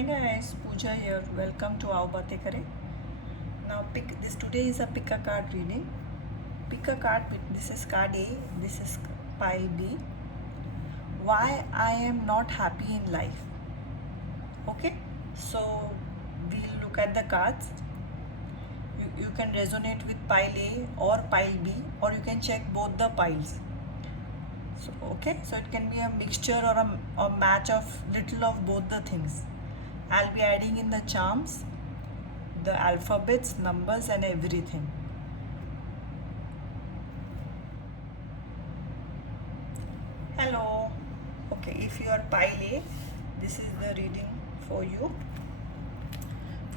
Hi guys, Pooja here. Welcome to Aao Baatein Kare. Now today is a pick a card reading. Pick a card. This is card A. This is pile B. Why I am not happy in life. Okay. So we'll look at the cards. You can resonate with pile A or pile B, or you can check both the piles. So okay. So it can be a mixture or a match of little of both the things. I'll be adding in the charms, the alphabets, numbers, and everything. Hello. Okay, if you are pile A, this is the reading for you.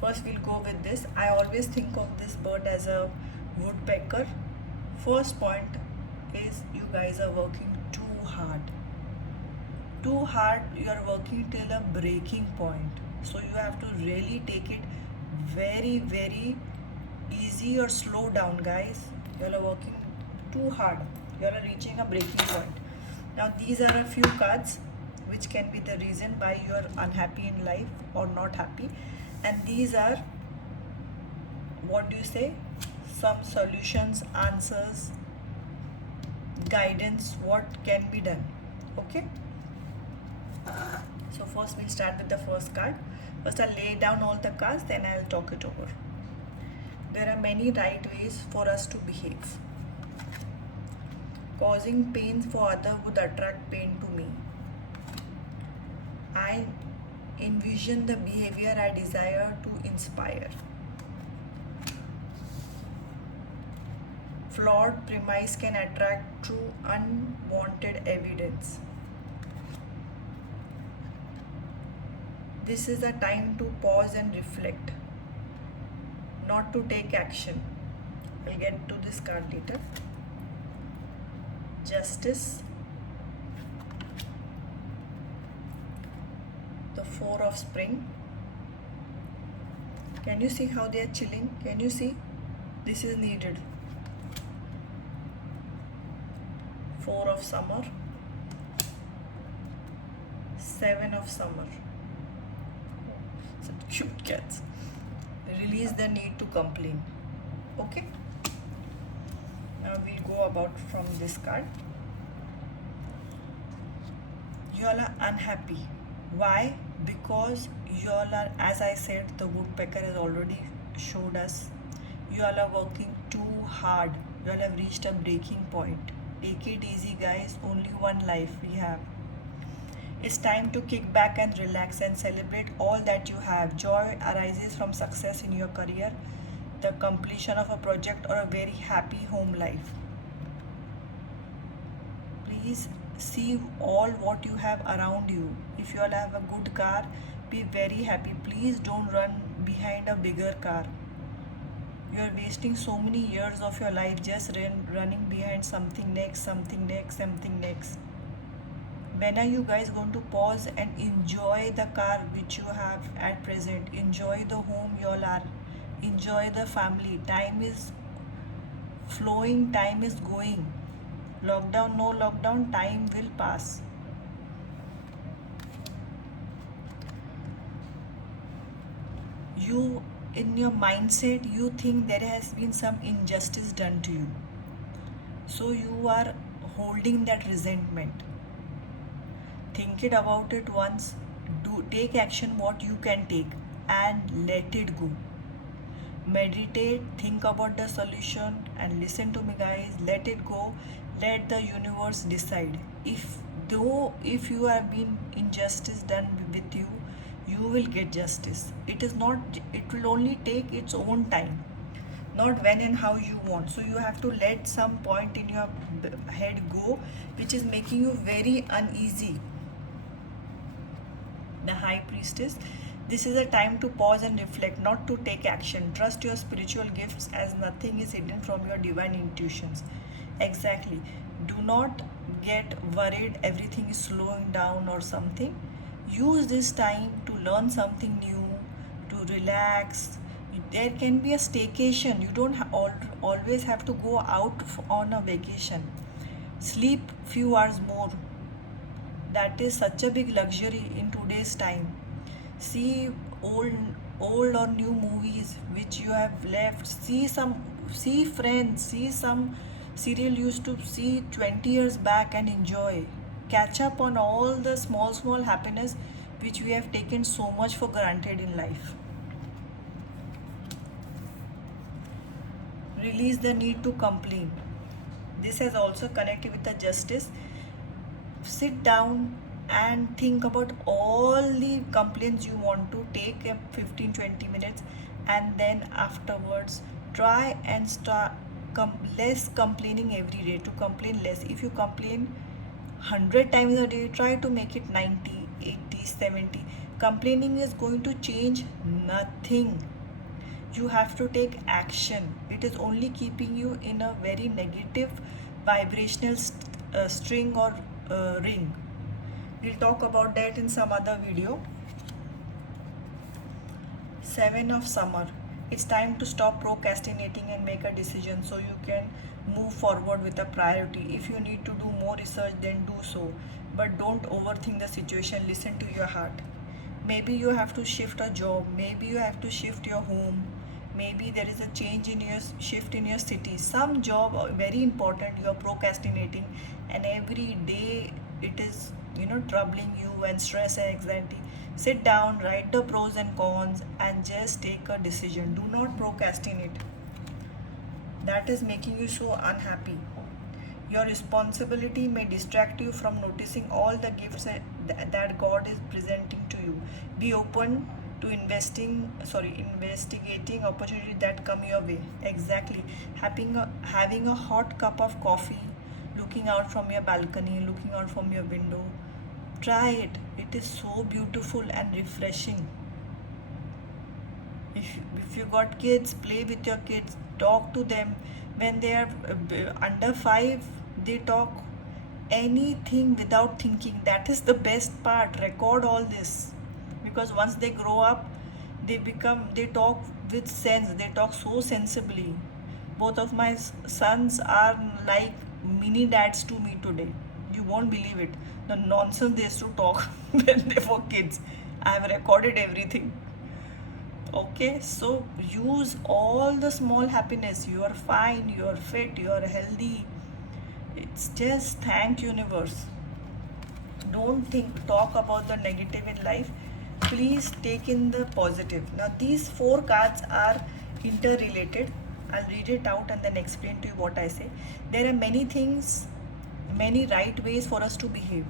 First, we'll go with this. I always think of this bird as a woodpecker. First point is you guys are working too hard. Too hard, you are working till a breaking point. So you have to really take it very easy or slow down, guys. You are working too hard. You are reaching a breaking point. Now these are a few cards which can be the reason why you are unhappy in life or not happy, and these are, what do you say, some solutions, answers, guidance, what can be done. Okay, so first we'll start with the first card. First I'll lay down all the cards, then I'll talk it over. There are many right ways for us to behave. Causing pain for others would attract pain to me. I envision the behavior I desire to inspire. Flawed premise can attract true unwanted evidence. This is a time to pause and reflect, not to take action. I'll get to this card later. Justice. The Four of Spring. Can you see how they are chilling? Can you see? This is needed. Four of Summer. Seven of Summer. Such cute cats. Release the need to complain. Okay. Now we'll go about from this card. You all are unhappy. Why? Because you all are, as I said, the woodpecker has already showed us, you all are working too hard. You all have reached a breaking point. Take it easy, guys. Only one life we have. It's time to kick back and relax and celebrate all that you have. Joy arises from success in your career, the completion of a project, or a very happy home life. Please see all what you have around you. If you all have a good car, be very happy. Please don't run behind a bigger car. You are wasting so many years of your life just running behind something next. When are you guys going to pause and enjoy the car which you have at present? Enjoy the home you all are. Enjoy the family. Time is flowing, time is going. Lockdown, no lockdown, time will pass. You, in your mindset, you think there has been some injustice done to you. So you are holding that resentment. Think it about it once. Take action what you can take and let it go. Meditate, think about the solution, and listen to me, guys. Let it go. Let the universe decide. If you have been injustice done with you, you will get justice. It will only take its own time, not when and how you want. So you have to let some point in your head go which is making you very uneasy. The High Priestess. This is a time to pause and reflect, not to take action. Trust your spiritual gifts, as nothing is hidden from your divine intuitions. Exactly. Do not get worried everything is slowing down or something. Use this time to learn something new, to relax. There can be a staycation. You don't always have to go out on a vacation. Sleep few hours more. That is such a big luxury in today's time. See old or new movies which you have left. See Friends, see some serial you used to see 20 years back and enjoy. Catch up on all the small happiness which we have taken so much for granted in life. Release the need to complain. This has also connected with the justice. Sit down and think about all the complaints you want to take 15-20 minutes, and then afterwards try and start less complaining every day. To complain less, if you complain 100 times a day, try to make it 90, 80, 70. Complaining is going to change nothing. You have to take action. It is only keeping you in a very negative vibrational string or ring. We'll talk about that in some other video. 7 of summer. It's time to stop procrastinating and make a decision so you can move forward with a priority. If you need to do more research, then do so. But don't overthink the situation. Listen to your heart. Maybe you have to shift a job. Maybe you have to shift your home. Maybe there is a change in your shift in your city. Some job very important, you are procrastinating, and every day it is troubling you and stress and anxiety. Sit down, write the pros and cons, and just take a decision. Do not procrastinate. That is making you so unhappy. Your responsibility may distract you from noticing all the gifts that God is presenting to you. Be open to investigating opportunities that come your way. Exactly. Having a hot cup of coffee, looking out from your balcony, looking out from your window. Try it. It is so beautiful and refreshing. If you got kids, play with your kids. Talk to them. When they are under 5, they talk anything without thinking. That is the best part. Record all this, because once they grow up, they talk with sense. They talk so sensibly. Both of my sons are like mini dads to me today. You won't believe it. The nonsense they used to talk when they were kids. I have recorded everything. Okay, so use all the small happiness. You are fine, you are fit, you are healthy. It's just thank universe. Don't talk about the negative in life. Please take in the positive. Now these 4 cards are interrelated. I'll read it out and then explain to you what I say. There are many things, many right ways for us to behave,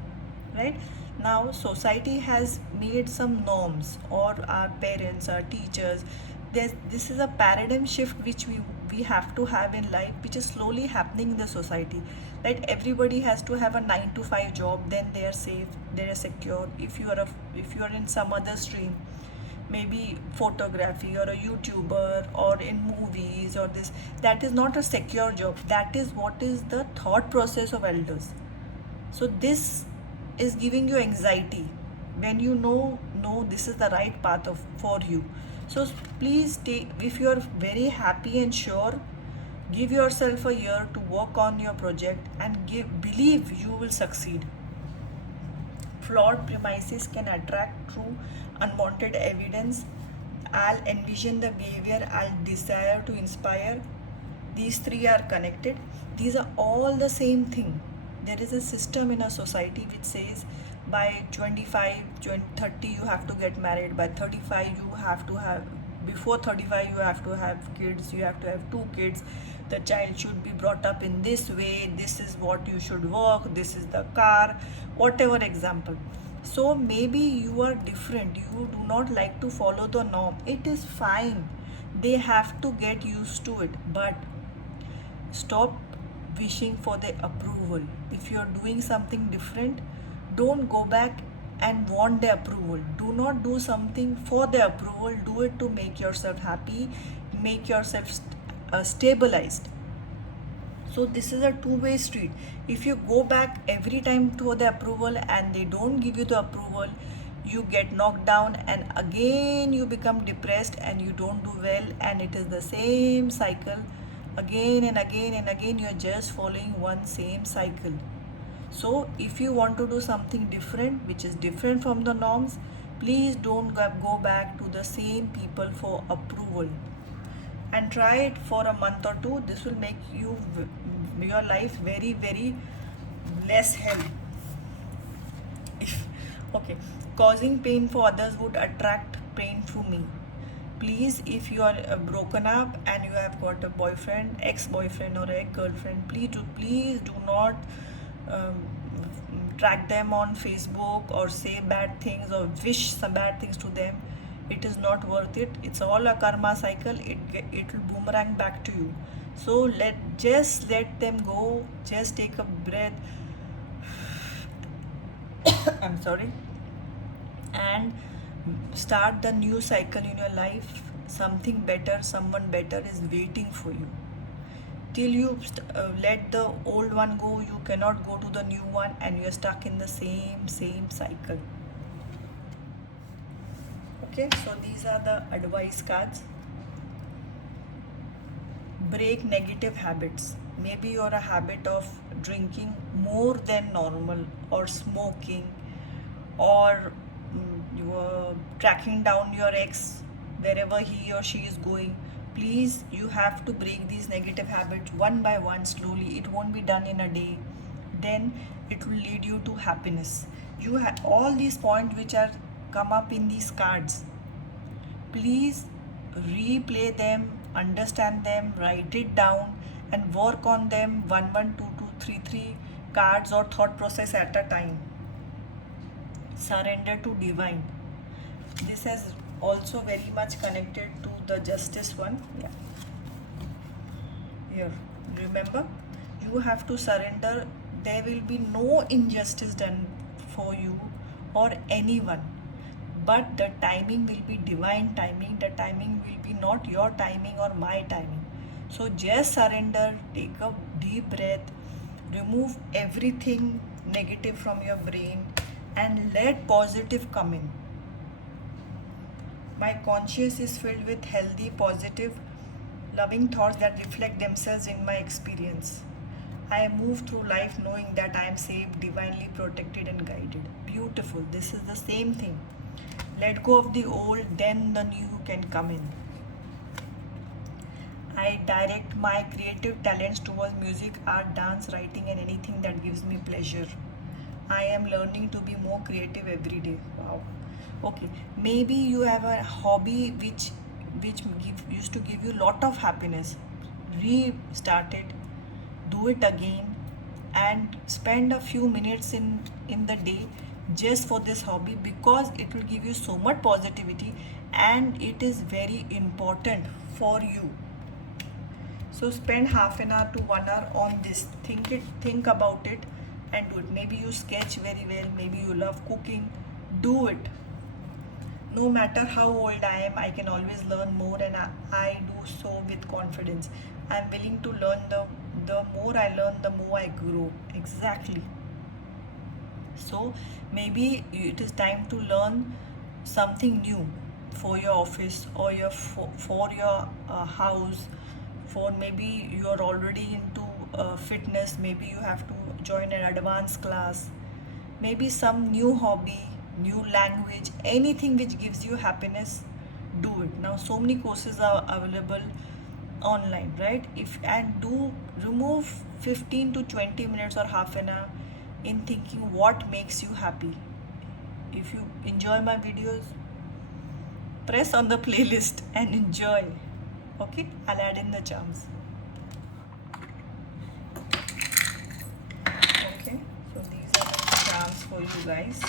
right? Now society has made some norms, or our parents, our teachers. This is a paradigm shift which we have to have in life, which is slowly happening in the society. Right? Everybody has to have a 9 to 5 job, then they are safe, they are secure. If you are in some other stream, maybe photography or a YouTuber or in movies or this, that is not a secure job. That is what is the thought process of elders. So this is giving you anxiety when you know this is the right path for you. So please if you are very happy and sure, give yourself a year to work on your project and believe you will succeed. Flawed premises can attract true unwanted evidence. I'll envision the behavior, I'll desire to inspire. These 3 are connected. These are all the same thing. There is a system in a society which says by 25, 30 you have to get married. By 35 you have to have, before 35 you have to have kids. You have to have 2 kids. The child should be brought up in this way. This is what you should work. This is the car. Whatever example. So maybe you are different. You do not like to follow the norm. It is fine. They have to get used to it. But stop wishing for the approval. If you are doing something different, don't go back and want the approval. Do not do something for the approval. Do it to make yourself happy, make yourself stabilized. So this is a two-way street. If you go back every time to the approval and they don't give you the approval, you get knocked down and again you become depressed and you don't do well, and it is the same cycle again and again and again. You are just following one same cycle. So if you want to do something different, which is different from the norms, Please don't go back to the same people for approval, and try it for a month or two. This will make your life very less hell. If okay, causing pain for others would attract pain to me. Please, if you are broken up and you have got a boyfriend, ex-boyfriend or ex-girlfriend, please do not um, track them on Facebook or say bad things or wish some bad things to them. It is not worth it. It's all a karma cycle. It will boomerang back to you. So let them go. Just take a breath. I'm sorry. And start the new cycle in your life. Something better, someone better is waiting for you. Till you let the old one go, you cannot go to the new one, and you're stuck in the same cycle. Okay, so these are the advice cards. Break negative habits. Maybe you're a habit of drinking more than normal, or smoking, or you are tracking down your ex wherever he or she is going. Please, you have to break these negative habits one by one, slowly. It won't be done in a day. Then it will lead you to happiness. You have all these points which are come up in these cards. Please replay them, understand them, write it down, and work on them 1 1 2 2 3 3 cards or thought process at a time. Surrender to divine. This is also very much connected to the justice one. Yeah. Here, remember, you have to surrender. There will be no injustice done for you or anyone, but the timing will be divine timing. The timing will be not your timing or my timing. So just surrender, take a deep breath, remove everything negative from your brain, and let positive come in. My conscience is filled with healthy, positive, loving thoughts that reflect themselves in my experience. I move through life knowing that I am safe, divinely protected, and guided. Beautiful. This is the same thing. Let go of the old, then the new can come in. I direct my creative talents towards music, art, dance, writing, and anything that gives me pleasure. I am learning to be more creative every day. Wow. Okay. Maybe you have a hobby which used to give you lot of happiness. Restart it. Do it again, and spend a few minutes in the day just for this hobby, because it will give you so much positivity, and it is very important for you. So spend half an hour to 1 hour on this. Think about it and do it. Maybe you sketch very well, maybe you love cooking. Do it. No matter how old I am, I can always learn more, and I do so with confidence. I'm willing to learn. The more I learn, the more I grow. Exactly. So maybe it is time to learn something new for your office, or for your house. For maybe you are already into fitness, maybe you have to join an advanced class. Maybe some new hobby, new language, anything which gives you happiness, do it. Now so many courses are available online, right? If and do remove 15 to 20 minutes or half an hour in thinking what makes you happy. If you enjoy my videos, press on the playlist and enjoy. Okay, I'll add in the charms. Okay, so these are the charms for you guys.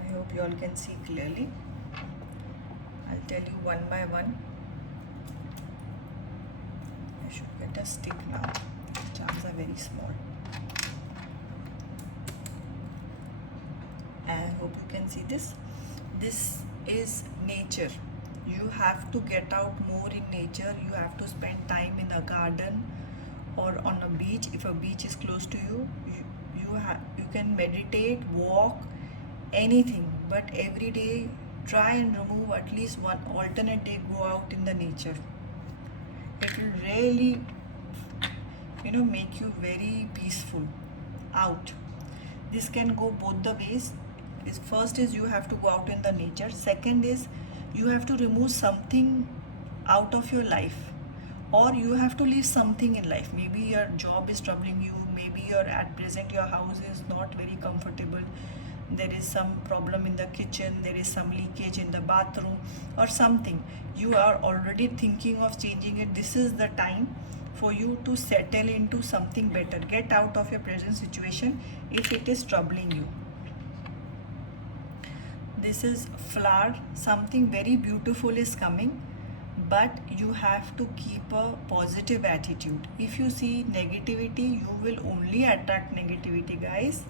I hope you all can see clearly. I'll tell you one by one. I should get a stick now. The charms are very small. I hope you can see this. This is nature. You have to get out more in nature. You have to spend time in a garden or on a beach. If a beach is close to you, you can meditate, walk, anything. But every day, try and remove at least one alternate day. Go out in the nature. It will really, make you very peaceful out. This can go both the ways. is, first is you have to go out in the nature. Second is you have to remove something out of your life, or you have to leave something in life. Maybe your job is troubling you, maybe you're at present your house is not very comfortable, there is some problem in the kitchen, there is some leakage in the bathroom or something, you are already thinking of changing it. This is the time for you to settle into something better. Get out of your present situation if it is troubling you. This is flower, something very beautiful is coming, but you have to keep a positive attitude. If you see negativity, you will only attract negativity, guys.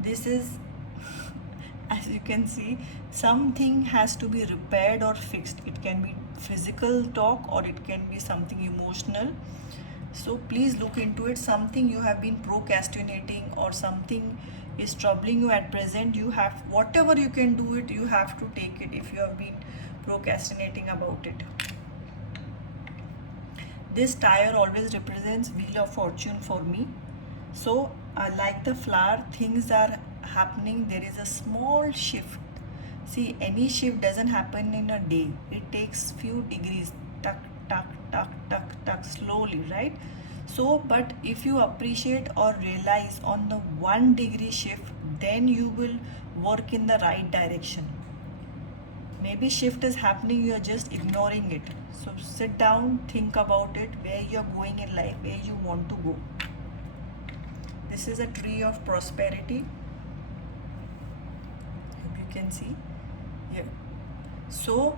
This is, as you can see, something has to be repaired or fixed. It can be physical talk or it can be something emotional. So please look into it. Something you have been procrastinating or something is troubling you at present, you have, whatever you can do it, you have to take it if you have been procrastinating about it. This tire always represents wheel of fortune for me. So like the flower, things are happening, there is a small shift. See, any shift doesn't happen in a day, it takes few degrees, tuck tuck tuck tuck tuck, slowly, right? So but if you appreciate or realize on the 1 degree shift, then you will work in the right direction. Maybe shift is happening, you are just ignoring it. So sit down, think about it, where you are going in life, where you want to go. This is a tree of prosperity, hope you can see here. So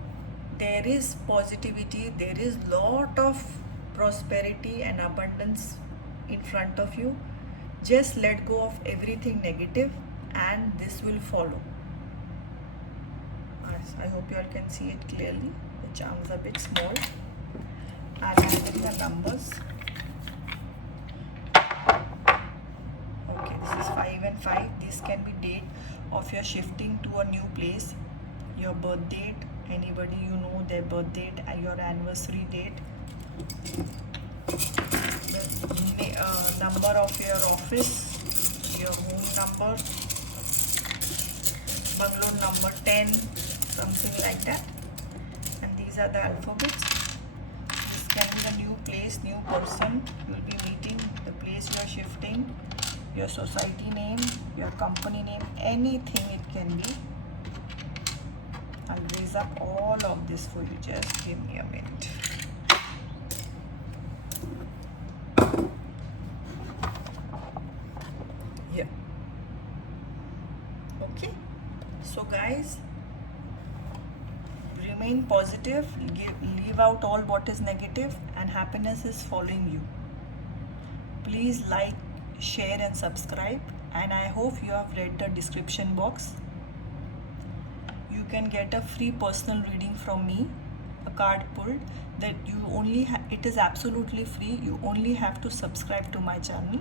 there is positivity, there is lot of prosperity and abundance in front of you. Just let go of everything negative and this will follow. I hope you all can see it clearly. The charms are a bit small. I'll add in the numbers. Okay, this is 5 and 5. This can be date of your shifting to a new place, your birth date, anybody you know, their birth date, your anniversary date, the number of your office, your home number, bungalow number 10, something like that. And these are the alphabets. This can be a new place, new person you will be meeting, the place you are shifting, your society name, your company name, anything it can be. I'll raise up all of this for you, just give me a minute. Here. Okay, so guys, remain positive, leave out all what is negative, and happiness is following you. Please like, share and subscribe, and I hope you have read the description box. You can get a free personal reading from me, a card pulled, that you only it is absolutely free. You only have to subscribe to my channel,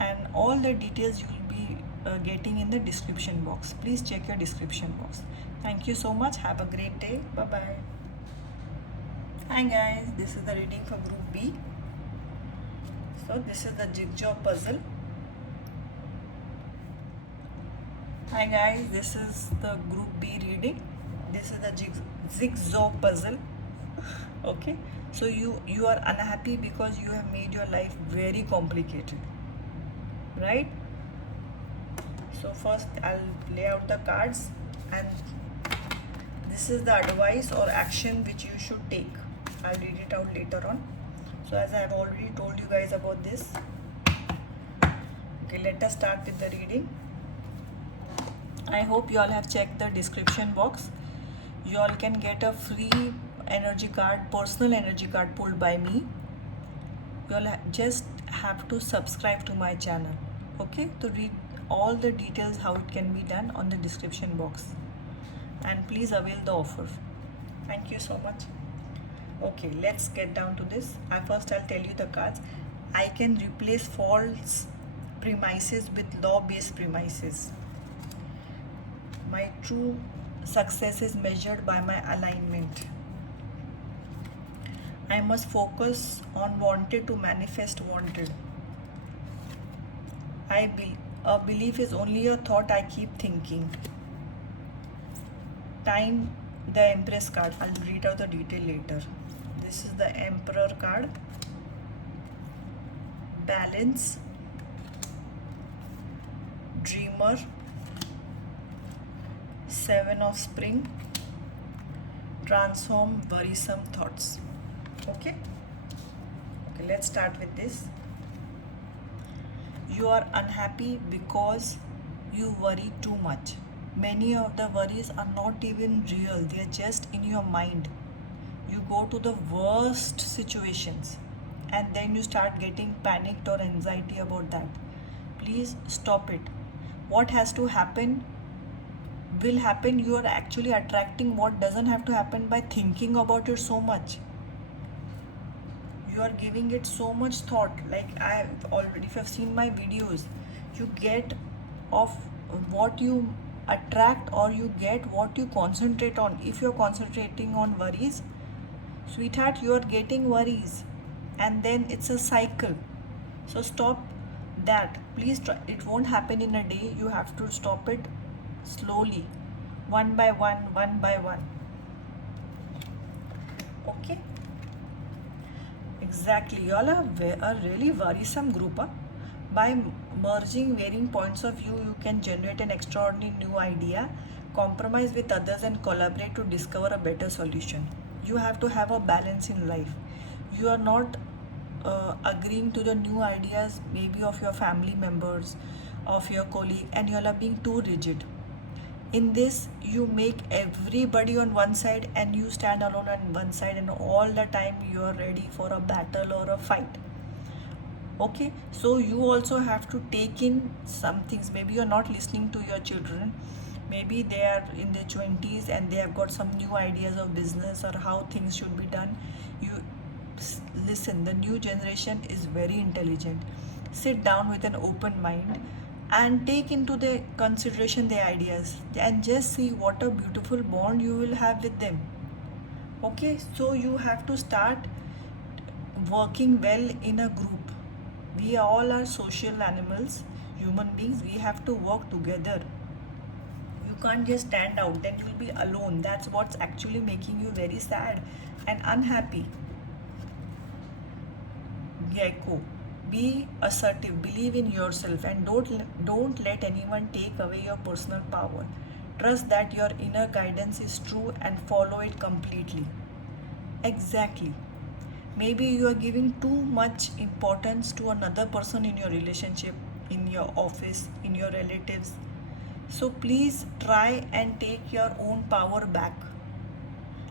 and all the details you will be getting in the description box. Please check your description box. Thank you so much. Have a great day. Bye bye. Hi guys, this is the reading for group B. So this is the jigsaw puzzle. Hi guys, this is the group B reading. This is the jigsaw puzzle. Okay, so you are unhappy because you have made your life very complicated, right? So first I'll lay out the cards, and this is the advice or action which you should take. I'll read it out later on. So as I have already told you guys about this. Okay, let us start with the reading. I hope you all have checked the description box. You all can get a free energy card, personal energy card pulled by me. You all just have to subscribe to my channel, okay, to read all the details how it can be done on the description box. And please avail the offer. Thank you so much. Okay, let's get down to this. I'll tell you the cards. I can replace false premises with law-based premises. My true success is measured by my alignment. I must focus on wanted to manifest wanted. A belief is only a thought I keep thinking. Time, the Empress card. I'll read out the detail later. This is the Emperor card. Balance, Dreamer, Seven of Spring, Transform worrisome thoughts. Okay, let's start with this. You are unhappy because you worry too much. Many of the worries are not even real, they are just in your mind. You go to the worst situations and then you start getting panicked or anxiety about that. Please stop it. What has to happen will happen. You are actually attracting what doesn't have to happen by thinking about it so much. You are giving it so much thought. Like I've already, if you've seen my videos, you get of what you attract, or you get what you concentrate on. If you're concentrating on worries, sweetheart, you are getting worries, and then it's a cycle. So stop that. Please try. It won't happen in a day. You have to stop it slowly, one by one. Okay. Exactly. Y'all are a really worrisome group. Huh? By merging varying points of view, you can generate an extraordinary new idea, compromise with others, and collaborate to discover a better solution. You have to have a balance in life. You are not agreeing to the new ideas, maybe of your family members, of your colleague, and you all are being too rigid. In this, you make everybody on one side and you stand alone on one side, and all the time you are ready for a battle or a fight. Okay, so you also have to take in some things. Maybe you're not listening to your children. Maybe they are in their 20s and they have got some new ideas of business or how things should be done. You listen. The new generation is very intelligent. Sit down with an open mind and take into the consideration their ideas, and just see what a beautiful bond you will have with them. Okay, so you have to start working well in a group. We all are social animals, human beings. We have to work together. You can't just stand out, then you'll be alone. That's what's actually making you very sad and unhappy. Gecko. Be assertive, believe in yourself, and don't let anyone take away your personal power. Trust that your inner guidance is true and follow it completely. Exactly. Maybe you are giving too much importance to another person in your relationship, in your office, in your relatives. So please try and take your own power back.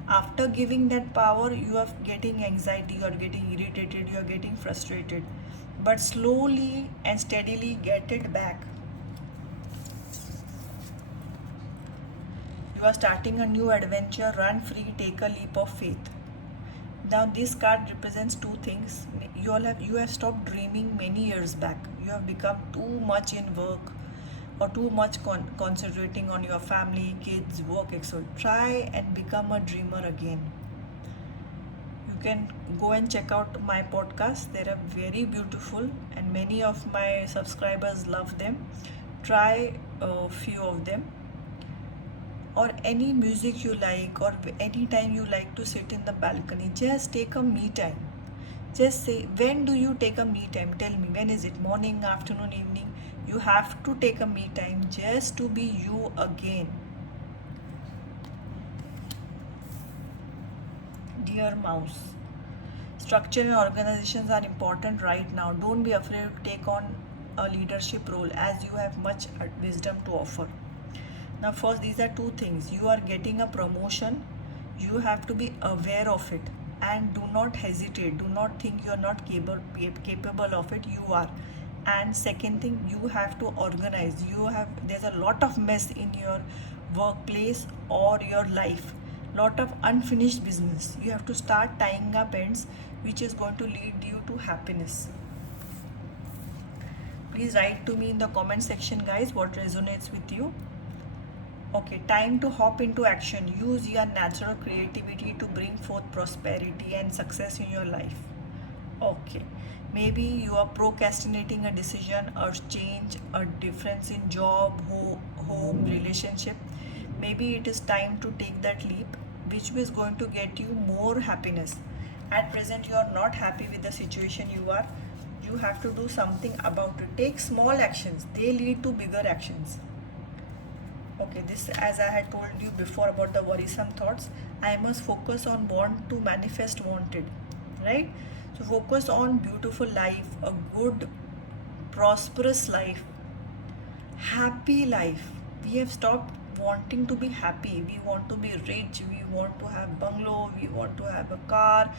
After giving that power, you are getting anxiety, you are getting irritated, you are getting frustrated. But slowly and steadily get it back. You are starting a new adventure. Run free, take a leap of faith. Now this card represents two things. You have stopped dreaming many years back. You have become too much in work, or too much concentrating on your family, kids, work, etc. Try and become a dreamer again. You can go and check out my podcast. They are very beautiful and many of my subscribers love them. Try a few of them. Or any music you like, or any time you like to sit in the balcony, just take a me time. Just say, when do you take a me time? Tell me, when is it? Morning, afternoon, evening? You have to take a me time just to be you again. Dear mouse, structure and organizations are important right now. Don't be afraid to take on a leadership role, as you have much wisdom to offer. Now first, these are two things. You are getting a promotion. You have to be aware of it, and do not hesitate. Do not think you are not capable of it. You are. And second thing, you have to organize. There's a lot of mess in your workplace or your life, lot of unfinished business. You have to start tying up ends, which is going to lead you to happiness. Please write to me in the comment section, guys, what resonates with you. Okay, time to hop into action. Use your natural creativity to bring forth prosperity and success in your life. Okay, Maybe you are procrastinating a decision or change, a difference in job, home, relationship. Maybe it is time to take that leap, which is going to get you more happiness. At present, you are not happy with the situation you are. You have to do something about it. Take small actions, they lead to bigger actions. Okay, this, as I had told you before about the worrisome thoughts, I must focus on want to manifest wanted, right? So focus on beautiful life, a good, prosperous life, happy life. We have stopped wanting to be happy. We want to be rich, we want to have bungalow, we want to have a car,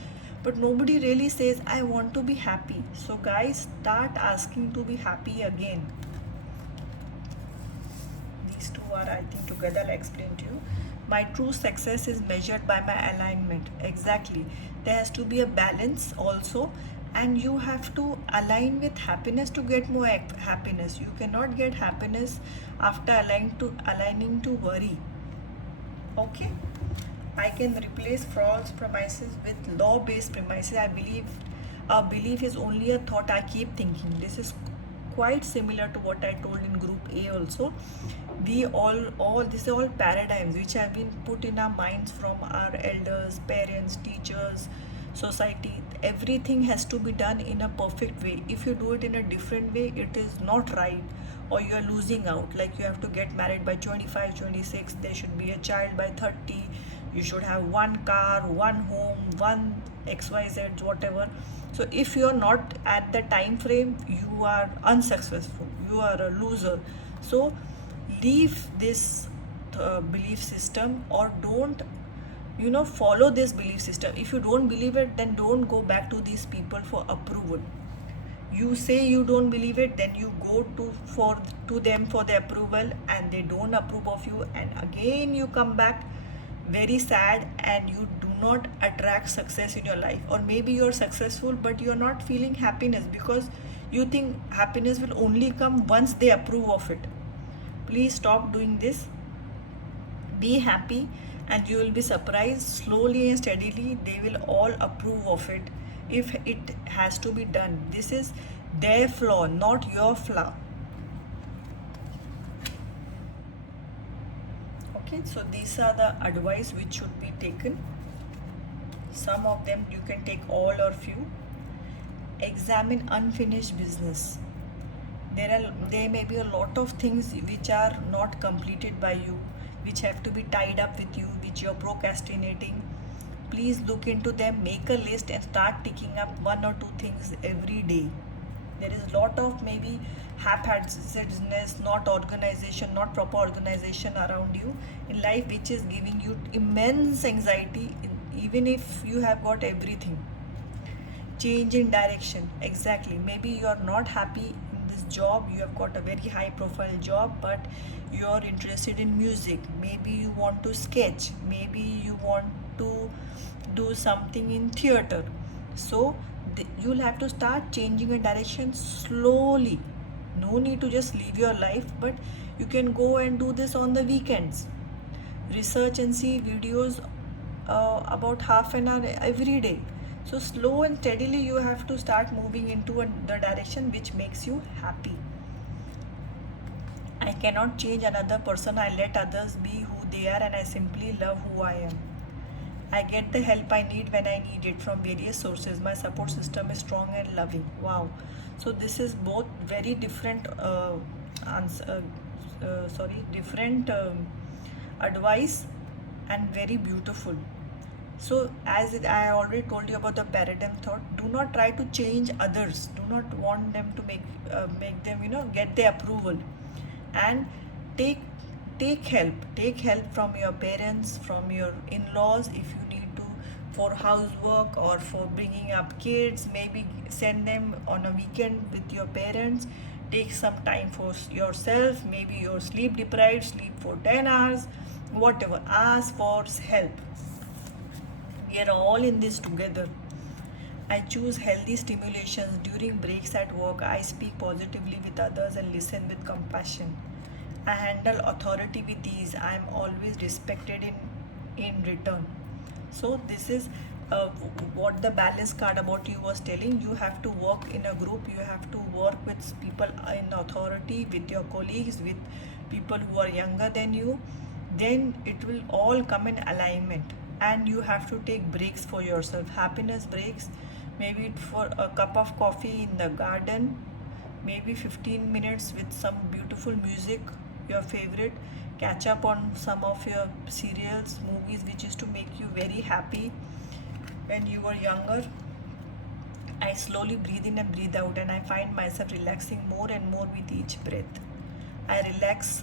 but nobody really says, I want to be happy. So guys, start asking to be happy again. These two are, I think, together. I explained to you. My true success is measured by my alignment. Exactly. There has to be a balance also, and you have to align with happiness to get more happiness. You cannot get happiness after aligning to worry. Okay. I can replace false premises with law-based premises. I believe a belief is only a thought I keep thinking. This is quite similar to what I told in group A also. We all these are all paradigms which have been put in our minds from our elders, parents, teachers, society. Everything has to be done in a perfect way. If you do it in a different way, it is not right, or you are losing out. Like you have to get married by 25, 26, there should be a child by 30, you should have one car, one home, one XYZ, whatever. So if you are not at the time frame, you are unsuccessful, you are a loser. So leave this belief system, or don't follow this belief system. If you don't believe it, then don't go back to these people for approval. You say you don't believe it, then you go to them for the approval, and they don't approve of you, and again you come back very sad, and you do not attract success in your life. Or maybe you're successful but you're not feeling happiness because you think happiness will only come once they approve of it. Please stop doing this. Be happy, and you will be surprised, slowly and steadily they will all approve of it if it has to be done. This is their flaw, not your flaw. Okay, so these are the advice which should be taken. Some of them you can take, all or few. Examine unfinished business. There may be a lot of things which are not completed by you, which have to be tied up with you, which you're procrastinating. Please look into them, make a list, and start ticking up one or two things every day. There is a lot of maybe haphazardness, not organization, not proper organization around you in life, which is giving you immense anxiety, even if you have got everything. Change in direction. Exactly. Maybe you are not happy in this job, you have got a very high profile job, but you are interested in music. Maybe you want to sketch, maybe you want to do something in theater. So you'll have to start changing a direction slowly. No need to just leave your life, but you can go and do this on the weekends. Research and see videos about half an hour every day. So slow and steadily you have to start moving into the direction which makes you happy. I cannot change another person. I let others be who they are, and I simply love who I am. I get the help I need when I need it from various sources. My support system is strong and loving. Wow. So this is both very different different advice, and very beautiful. So I already told you about the paradigm thought. Do not try to change others. Do not want them to make them get the approval, and take help. Take help from your parents, from your in-laws, if you need to, for housework or for bringing up kids. Maybe send them on a weekend with your parents. Take some time for yourself. Maybe you're sleep deprived, sleep for 10 hours, whatever. Ask for help. We are all in this together. I choose healthy stimulations during breaks at work. I speak positively with others and listen with compassion. I handle authority with ease. I am always respected in return. So this is what the balance card about you was telling. You have to work in a group, you have to work with people in authority, with your colleagues, with people who are younger than you. Then it will all come in alignment. And you have to take breaks for yourself, happiness breaks, maybe for a cup of coffee in the garden, maybe 15 minutes with some beautiful music, your favorite, catch up on some of your serials, movies which used to make you very happy when you were younger. I slowly breathe in and breathe out, and I find myself relaxing more and more with each breath. I relax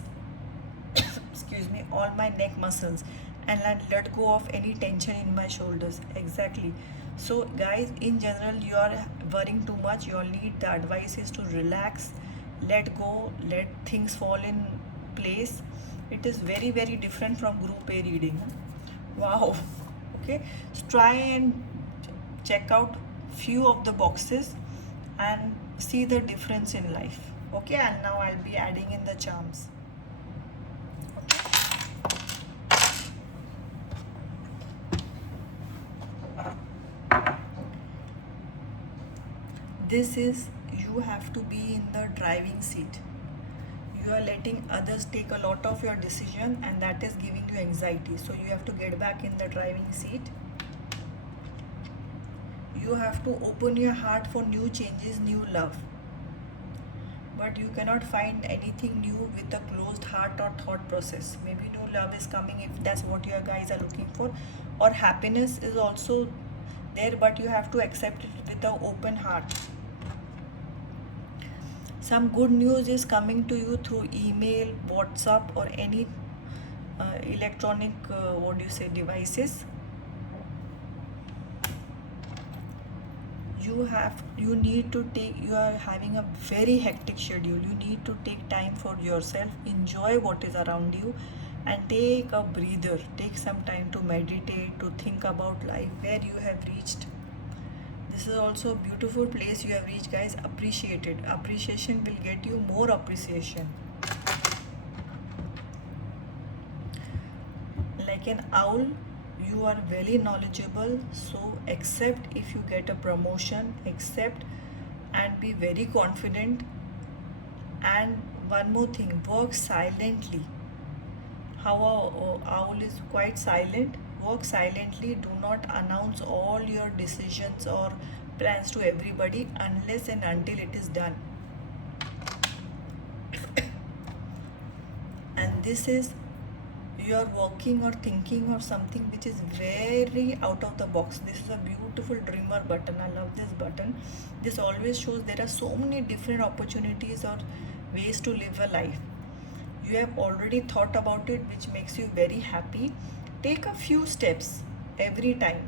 excuse me, all my neck muscles, and I let go of any tension in my shoulders. Exactly. So guys, in general, you are worrying too much. You all need the advice is to relax, let go, let things fall in place. It is very, very different from group A reading. Wow. Okay, so try and check out few of the boxes and see the difference in life. Okay, and now I'll be adding in the charms. This is, you have to be in the driving seat. You are letting others take a lot of your decision, and that is giving you anxiety. So you have to get back in the driving seat. You have to open your heart for new changes, new love. But you cannot find anything new with a closed heart or thought process. Maybe no love is coming if that's what you guys are looking for. Or happiness is also there, but you have to accept it with an open heart. Some good news is coming to you through email, WhatsApp, or any electronic devices. You need to take, you are having a very hectic schedule. You need to take time for yourself, enjoy what is around you, and take a breather. Take some time to meditate, to think about life, where you have reached. This is also a beautiful place you have reached, guys. Appreciate it. Appreciation will get you more appreciation. Like an owl, you are very knowledgeable, so accept if you get a promotion, accept and be very confident. And one more thing, work silently. How a owl is quite silent, work silently. Do not announce all your decisions or plans to everybody unless and until it is done. And this is, you are working or thinking of something which is very out of the box. This is a beautiful dreamer button. I love this button. This always shows there are so many different opportunities or ways to live a life. You have already thought about it, which makes you very happy. Take a few steps every time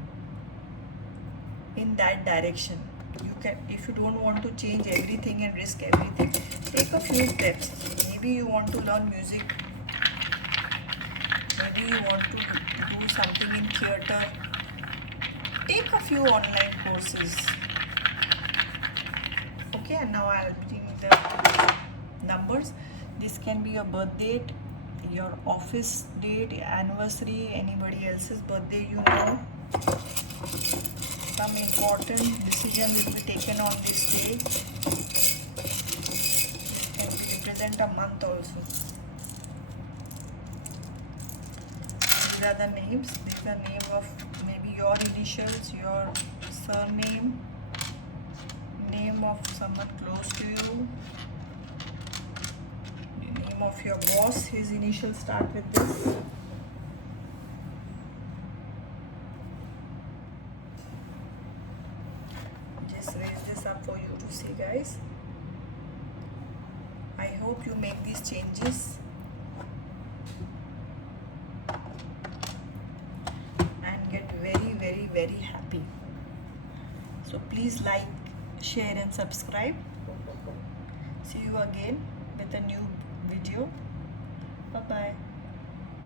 in that direction. You can, if you don't want to change everything and risk everything, take a few steps. Maybe you want to learn music, maybe you want to do something in theater. Take a few online courses. Okay, and now I'll bring the numbers. This can be your birth date, your office date, anniversary, anybody else's birthday you know. Some important decision will be taken on this day. This can represent a month also. These are the names. These are name of maybe your initials, your surname, name of someone close to you, name of your boss, his initials start with this. Just raise this up for you to see, guys. I hope you make these changes and get very, very, very happy. So please like, share and subscribe. See you again with a new video. Bye bye.